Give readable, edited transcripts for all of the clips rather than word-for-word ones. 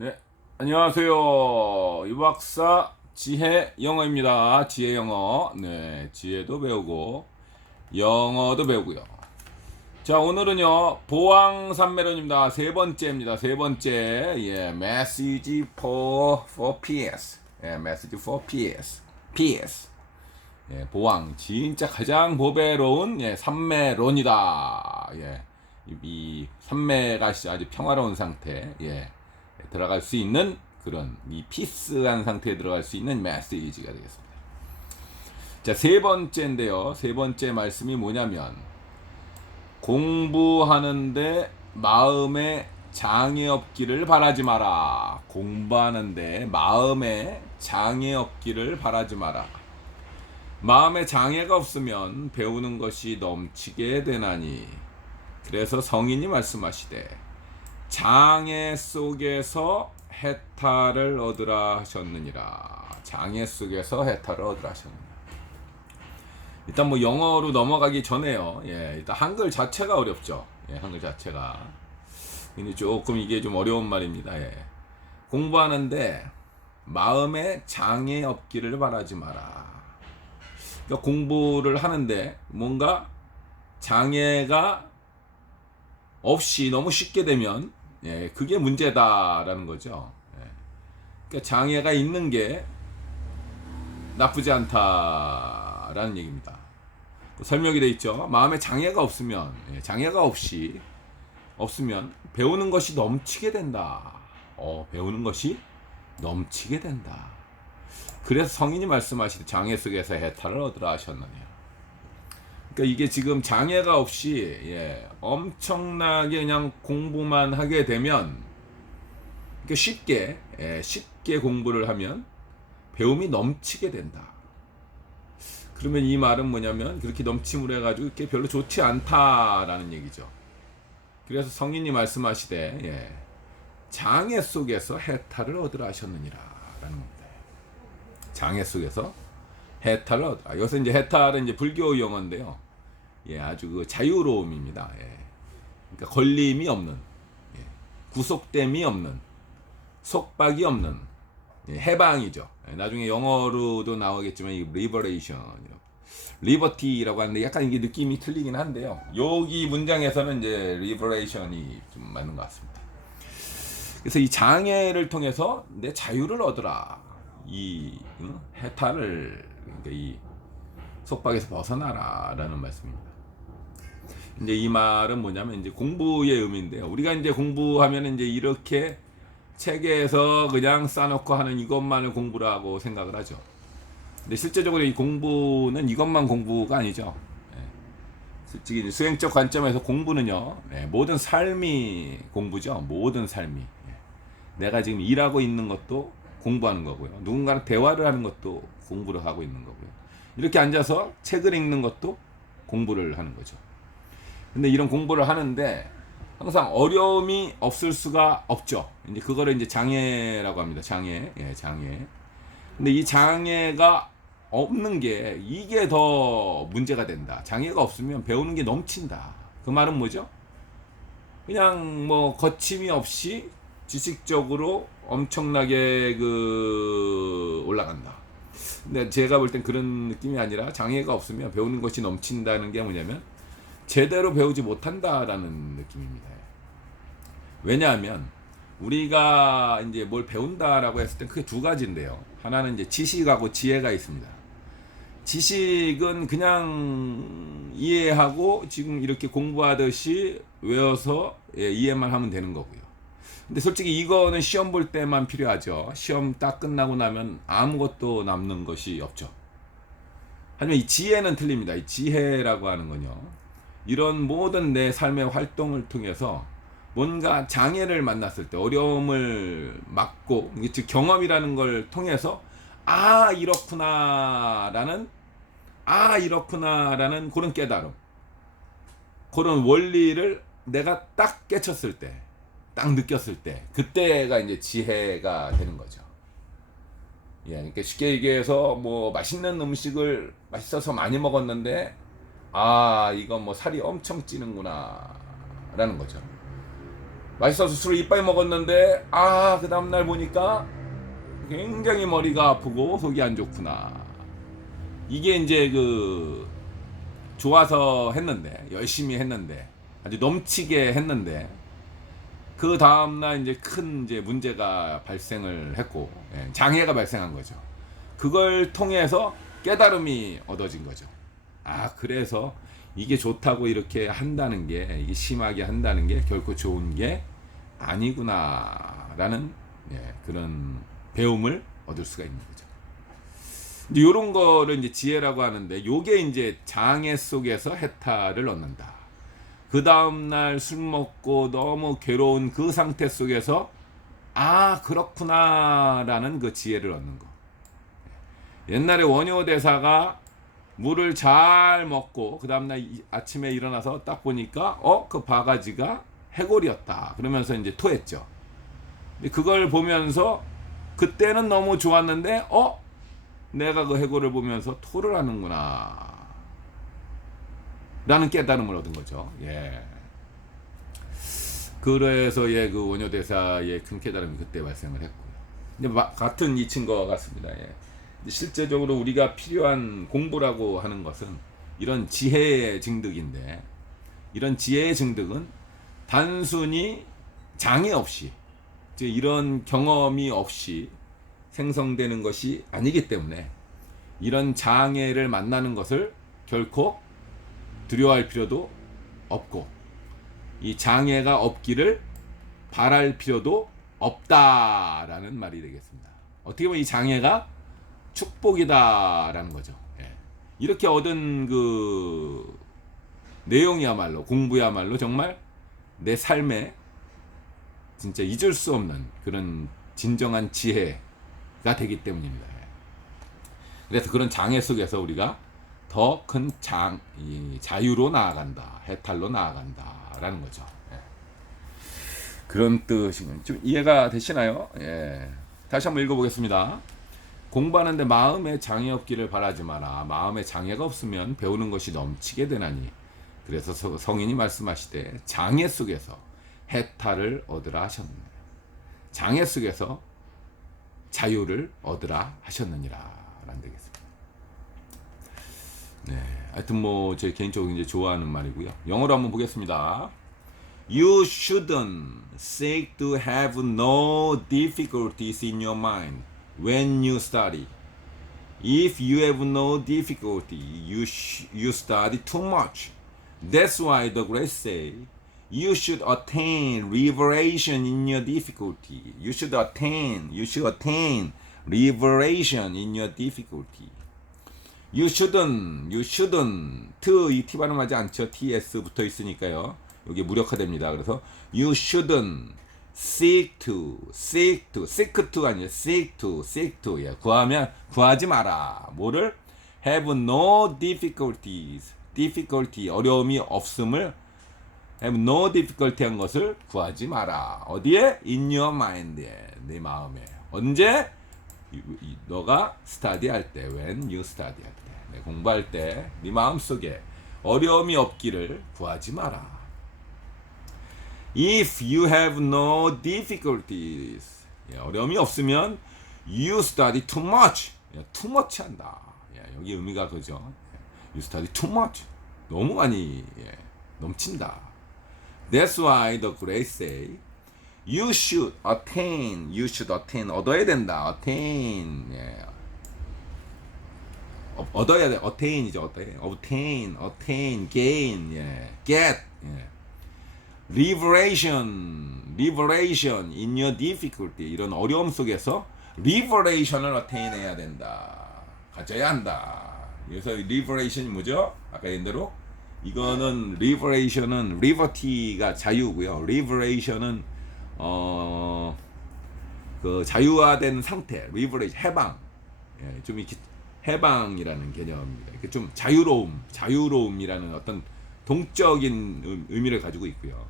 네, 안녕하세요. 유 박사 지혜 영어입니다. 지혜 영어. 네, 지혜도 배우고 영어도 배우고요. 자, 오늘은요 보왕산매론입니다. 세 번째입니다. 세 번째. 예, message for PS. 예, message for PS. PS. 예, 보왕 진짜 가장 보배로운 산매론이다. 이 산매가 아주 평화로운 상태. 들어갈 수 있는 그런 이 피스한 상태에 들어갈 수 있는 메시지가 되겠습니다. 자, 세 번째인데요. 세 번째 말씀이 뭐냐면 공부하는데 마음에 장애 없기를 바라지 마라. 공부하는데 마음에 장애 없기를 바라지 마라. 마음에 장애가 없으면 배우는 것이 넘치게 되나니. 그래서 성인이 말씀하시되 장애 속에서 해탈을 얻으라 하셨느니라. 장애 속에서 해탈을 얻으라 하셨느니라. 일단 뭐 영어로 넘어가기 전에요. 일단 한글 자체가 어렵죠. 한글 자체가. 근데 조금 이게 좀 어려운 말입니다. 공부하는데 마음에 장애 없기를 바라지 마라. 그러니까 공부를 하는데 뭔가 장애가 없이 너무 쉽게 되면 그게 문제다라는 거죠. 그러니까 장애가 있는 게 나쁘지 않다라는 얘기입니다. 설명이 돼 있죠. 마음에 장애가 없으면 장애가 없으면 배우는 것이 넘치게 된다. 배우는 것이 넘치게 된다. 그래서 성인이 말씀하시되 장애 속에서 해탈을 얻으라 하셨느냐. 그러니까 이게 지금 장애가 없이 엄청나게 그냥 공부만 하게 되면 그러니까 쉽게 공부를 하면 배움이 넘치게 된다. 그러면 이 말은 뭐냐면 그렇게 넘침을 해가지고 이렇게 별로 좋지 않다라는 얘기죠. 그래서 성인이 말씀하시되 장애 속에서 해탈을 얻으라 하셨느니라 라는 겁니다. 장애 속에서 해탈을 얻으라. 여기서 이제 해탈은 이제 불교 용어인데요. 아주 그 자유로움입니다. 그러니까 걸림이 없는, 구속됨이 없는, 속박이 없는 해방이죠. 나중에 영어로도 나오겠지만 이 liberation, liberty라고 하는데 약간 이게 느낌이 틀리긴 한데요. 여기 문장에서는 이제 liberation이 좀 맞는 것 같습니다. 그래서 이 장애를 통해서 내 자유를 얻으라. 이 해탈을 그러니까 이 속박에서 벗어나라라는 말씀입니다. 이제 이 말은 뭐냐면 이제 공부의 의미인데요. 우리가 이제 공부하면 이제 이렇게 책에서 그냥 싸놓고 하는 이것만을 공부라고 생각을 하죠. 근데 실제적으로 이 공부는 이것만 공부가 아니죠. 솔직히 수행적 관점에서 공부는요, 모든 삶이 공부죠. 모든 삶이. 내가 지금 일하고 있는 것도 공부하는 거고요. 누군가랑 대화를 하는 것도 공부를 하고 있는 거고요. 이렇게 앉아서 책을 읽는 것도 공부를 하는 거죠. 근데 이런 공부를 하는데 항상 어려움이 없을 수가 없죠. 이제 그거를 이제 장애라고 합니다. 장애. 장애. 근데 이 장애가 없는 게 이게 더 문제가 된다. 장애가 없으면 배우는 게 넘친다. 그 말은 뭐죠? 그냥 뭐 거침이 없이 지식적으로 엄청나게 올라간다. 근데 제가 볼 땐 그런 느낌이 아니라 장애가 없으면 배우는 것이 넘친다는 게 뭐냐면 제대로 배우지 못한다라는 느낌입니다. 왜냐하면 우리가 이제 뭘 배운다라고 했을 때 크게 두 가지인데요. 하나는 이제 지식하고 지혜가 있습니다. 지식은 그냥 이해하고 지금 이렇게 공부하듯이 외워서 이해만 하면 되는 거고요. 근데 솔직히 이거는 시험 볼 때만 필요하죠. 시험 딱 끝나고 나면 아무것도 남는 것이 없죠. 하지만 이 지혜는 틀립니다. 이 지혜라고 하는 건요. 이런 모든 내 삶의 활동을 통해서 뭔가 장애를 만났을 때 어려움을 막고 즉 경험이라는 걸 통해서 이렇구나라는 그런 깨달음, 그런 원리를 내가 딱 깨쳤을 때, 딱 느꼈을 때, 그때가 이제 지혜가 되는 거죠. 그러니까 쉽게 얘기해서 뭐 맛있는 음식을 맛있어서 많이 먹었는데 이건 뭐 살이 엄청 찌는구나 라는 거죠. 맛있어서 술을 이빨 먹었는데 그 다음날 보니까 굉장히 머리가 아프고 속이 안 좋구나. 이게 이제 좋아서 했는데, 열심히 했는데, 아주 넘치게 했는데, 그 다음날 이제 큰 문제가 발생을 했고, 장애가 발생한 거죠. 그걸 통해서 깨달음이 얻어진 거죠. 그래서 이게 좋다고 이렇게 한다는 게, 이게 심하게 한다는 게 결코 좋은 게 아니구나라는 그런 배움을 얻을 수가 있는 거죠. 이제 요런 거를 이제 지혜라고 하는데, 요게 이제 장애 속에서 해탈을 얻는다. 그 다음날 술 먹고 너무 괴로운 그 상태 속에서 그렇구나라는 그 지혜를 얻는 거. 옛날에 원효대사가 물을 잘 먹고 그 다음날 아침에 일어나서 딱 보니까 그 바가지가 해골이었다 그러면서 이제 토했죠. 근데 그걸 보면서 그때는 너무 좋았는데 내가 그 해골을 보면서 토를 하는구나 라는 깨달음을 얻은 거죠. 그래서 그 원효대사의 큰 깨달음이 그때 발생을 했고요. 근데 같은 이친 것 같습니다. 실제적으로 우리가 필요한 공부라고 하는 것은 이런 지혜의 증득인데, 이런 지혜의 증득은 단순히 장애 없이, 즉 이런 경험이 없이 생성되는 것이 아니기 때문에 이런 장애를 만나는 것을 결코 두려워할 필요도 없고, 이 장애가 없기를 바랄 필요도 없다라는 말이 되겠습니다. 어떻게 보면 이 장애가 축복이다라는 거죠. 이렇게 얻은 그 내용이야말로, 공부야말로 정말 내 삶에 진짜 잊을 수 없는 그런 진정한 지혜가 되기 때문입니다. 그래서 그런 장애 속에서 우리가 더 큰 자유로 나아간다, 해탈로 나아간다라는 거죠. 그런 뜻이면 좀 이해가 되시나요? 다시 한번 읽어보겠습니다. 공부하는데 마음에 장애 없기를 바라지 마라. 마음에 장애가 없으면 배우는 것이 넘치게 되나니. 그래서 성인이 말씀하시되 장애 속에서 해탈을 얻으라 하셨느니라. 장애 속에서 자유를 얻으라 하셨느니라 라는 되겠습니다. 하여튼 제 개인적으로 이제 좋아하는 말이고요. 영어로 한번 보겠습니다. You shouldn't seek to have no difficulties in your mind when you study. If you have no difficulty, you study too much. That's why the great say, you should attain liberation in your difficulty. You should attain liberation in your difficulty. You shouldn't, 이 T 발음하지 않죠. TS 붙어 있으니까요. 여기 무력화됩니다. 그래서 you shouldn't seek to 아니에요. seek to. 구하지 마라. 뭐를? have no difficulties. 어려움이 없음을 have no difficulty 한 것을 구하지 마라. 어디에? in your mind에, 내 마음에. 언제? 너가 study 할 때, when you study 할 때, 공부할 때, 네 마음속에 어려움이 없기를 구하지 마라. If you have no difficulties, 어려움이 없으면 you study too much, too much 한다. 여기 의미가 그죠. You study too much, 너무 많이 넘친다. That's why the great say, you should attain, 얻어야 된다. 얻어야 돼. attain이죠. obtain, gain, get. liberation in your difficulty. 이런 어려움 속에서 liberation을 attain 해야 된다. 가져야 한다. 그래서 liberation이 뭐죠? 아까 얘기한 대로 이거는 liberation은 liberty가 자유고요. liberation은 그 자유화된 상태, liberation 해방. 좀 이렇게 해방이라는 개념입니다. 이렇게 좀 자유로움이라는 어떤 동적인 의미를 가지고 있고요.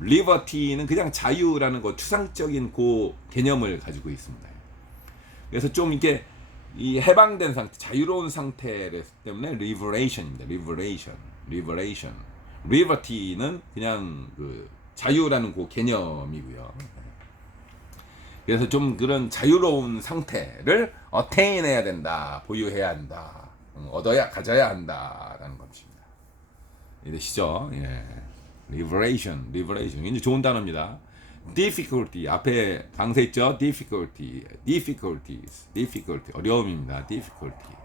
리버티는 그냥 자유라는 거 추상적인 그 개념을 가지고 있습니다. 그래서 좀 이게 이 해방된 상태, 자유로운 상태 때문에 liberation입니다. liberation. liberty는 그냥 그 자유라는 그 개념이고요. 그래서 좀 그런 자유로운 상태를 attain 해야 된다, 보유해야 한다, 얻어야 가져야 한다라는 것입니다. 이해되시죠? 예. liberation. 굉장히 좋은 단어입니다. difficulty 앞에 강세 있죠? difficulties, 어려움입니다. difficulty.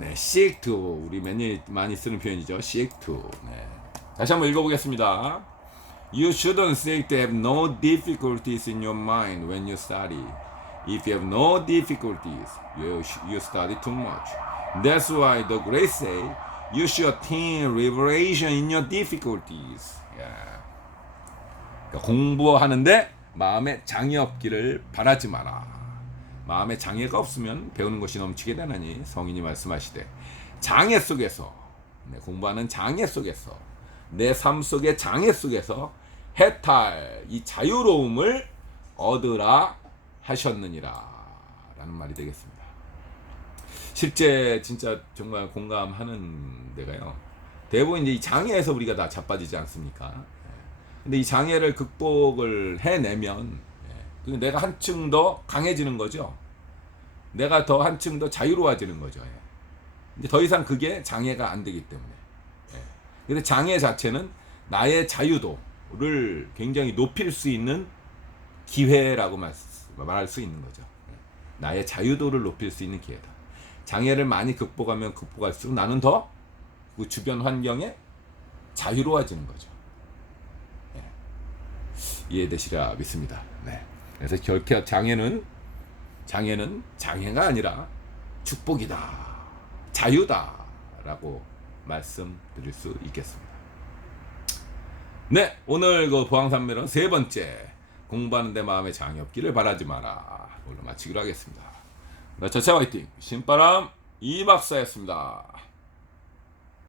네, seek to 우리 많이 쓰는 표현이죠. seek to. 네. 다시 한번 읽어보겠습니다. You shouldn't seek to have no difficulties in your mind when you study. If you have no difficulties, you study too much. That's why the great say, you should attain liberation in your difficulties. Yeah. 그러니까 공부하는데 마음에 장애 없기를 바라지 마라. 마음에 장애가 없으면 배우는 것이 넘치게 되나니 성인이 말씀하시되 장애 속에서 공부하는 장애 속에서 내 삶 속의 장애 속에서 해탈 이 자유로움을 얻으라 하셨느니라 라는 말이 되겠습니다. 실제 진짜 정말 공감하는 데가요. 대부분 이제 이 장애에서 우리가 다 자빠지지 않습니까? 근데 이 장애를 극복을 해내면 내가 한층 더 강해지는 거죠. 내가 더 한층 더 자유로워지는 거죠. 이제 더 이상 그게 장애가 안 되기 때문에. 근데 장애 자체는 나의 자유도를 굉장히 높일 수 있는 기회라고 말할 수 있는 거죠. 나의 자유도를 높일 수 있는 기회다. 장애를 많이 극복하면 극복할수록 나는 더 그 주변 환경에 자유로워지는 거죠. 이해되시라 믿습니다. 네. 그래서 결코 장애는 장애가 아니라 축복이다, 자유다라고 말씀드릴 수 있겠습니다. 네, 오늘 그 보항산매론 세 번째 공부하는데 마음에 장애 없기를 바라지 마라 오늘 마치기로 하겠습니다. 저차 화이팅 신바람 이박사였습니다.